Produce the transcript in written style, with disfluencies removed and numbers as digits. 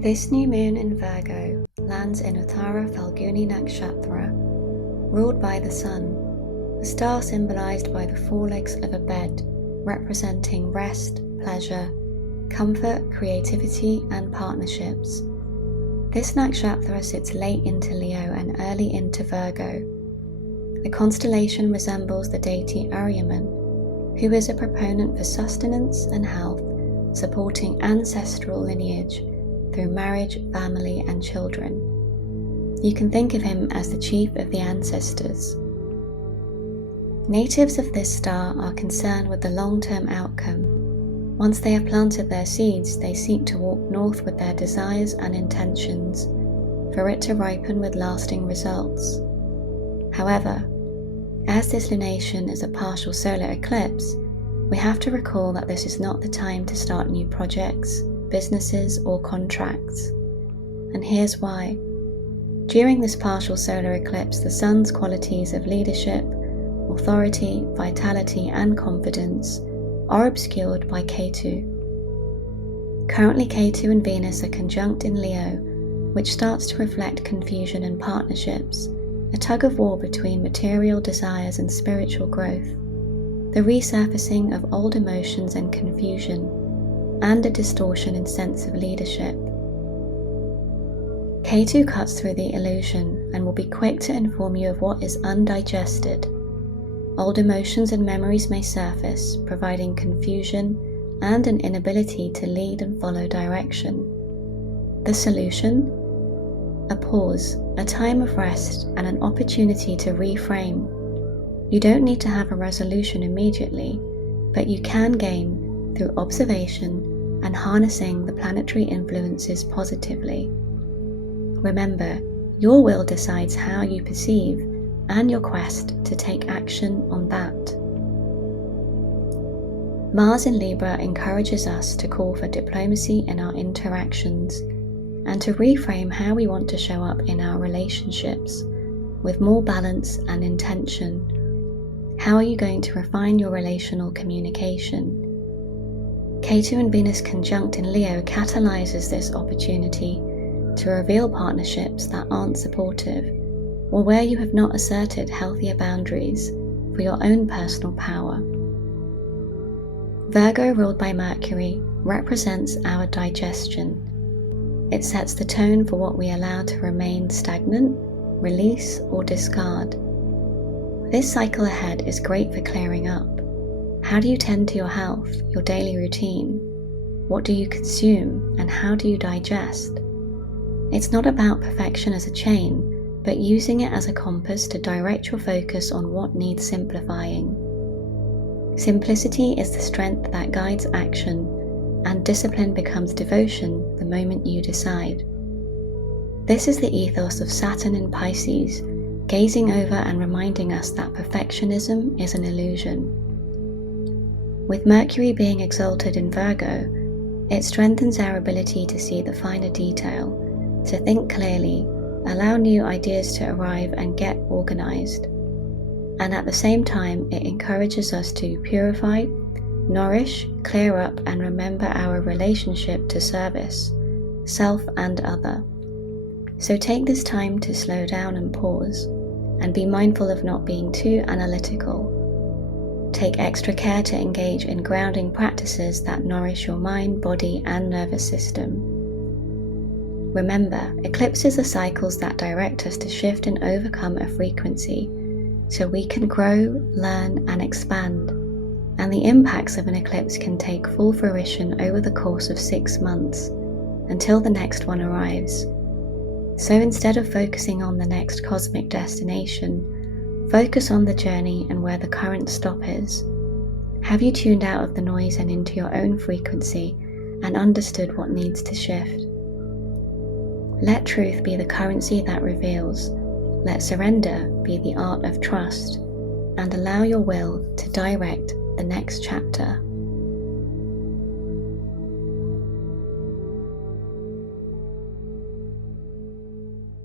This new moon in Virgo lands in Uttara Phalguni Nakshatra, ruled by the sun, a star symbolized by the four legs of a bed, representing rest, pleasure, comfort, creativity, and partnerships. This nakshatra sits late into Leo and early into Virgo. The constellation resembles the deity Ahriman, who is a proponent for sustenance and health, supporting ancestral lineage through marriage, family, and children. You can think of him as the chief of the ancestors. Natives of this star are concerned with the long-term outcome. Once they have planted their seeds, they seek to walk north with their desires and intentions, for it to ripen with lasting results. However, as this lunation is a partial solar eclipse, we have to recall that this is not the time to start new projects, businesses, or contracts. And here's why. During this partial solar eclipse, the sun's qualities of leadership, authority, vitality, and confidence are obscured by Ketu. Currently, Ketu and Venus are conjunct in Leo, which starts to reflect confusion and partnerships, a tug-of-war between material desires and spiritual growth, the resurfacing of old emotions and confusion, and a distortion in sense of leadership. Ketu cuts through the illusion and will be quick to inform you of what is undigested. Old emotions and memories may surface, providing confusion and an inability to lead and follow direction. The solution? A pause, a time of rest, and an opportunity to reframe. You don't need to have a resolution immediately, but you can gain through observation and harnessing the planetary influences positively. Remember, your will decides how you perceive, and your quest to take action on that. Mars in Libra encourages us to call for diplomacy in our interactions and to reframe how we want to show up in our relationships with more balance and intention. How are you going to refine your relational communication? Ketu and Venus conjunct in Leo catalyzes this opportunity to reveal partnerships that aren't supportive, or where you have not asserted healthier boundaries for your own personal power. Virgo, ruled by Mercury, represents our digestion. It sets the tone for what we allow to remain stagnant, release, or discard. This cycle ahead is great for clearing up. How do you tend to your health, your daily routine? What do you consume, and how do you digest? It's not about perfection as a chain, but using it as a compass to direct your focus on what needs simplifying. Simplicity is the strength that guides action, and discipline becomes devotion the moment you decide. This is the ethos of Saturn in Pisces, gazing over and reminding us that perfectionism is an illusion. With Mercury being exalted in Virgo, it strengthens our ability to see the finer detail, to think clearly, allow new ideas to arrive and get organized. And at the same time, it encourages us to purify, nourish, clear up, and remember our relationship to service, self and other. So take this time to slow down and pause, and be mindful of not being too analytical. Take extra care to engage in grounding practices that nourish your mind, body, and nervous system. Remember, eclipses are cycles that direct us to shift and overcome a frequency, so we can grow, learn, and expand. And the impacts of an eclipse can take full fruition over the course of 6 months, until the next one arrives. So instead of focusing on the next cosmic destination, focus on the journey and where the current stop is. Have you tuned out of the noise and into your own frequency and understood what needs to shift? Let truth be the currency that reveals. Let surrender be the art of trust, and allow your will to direct the next chapter.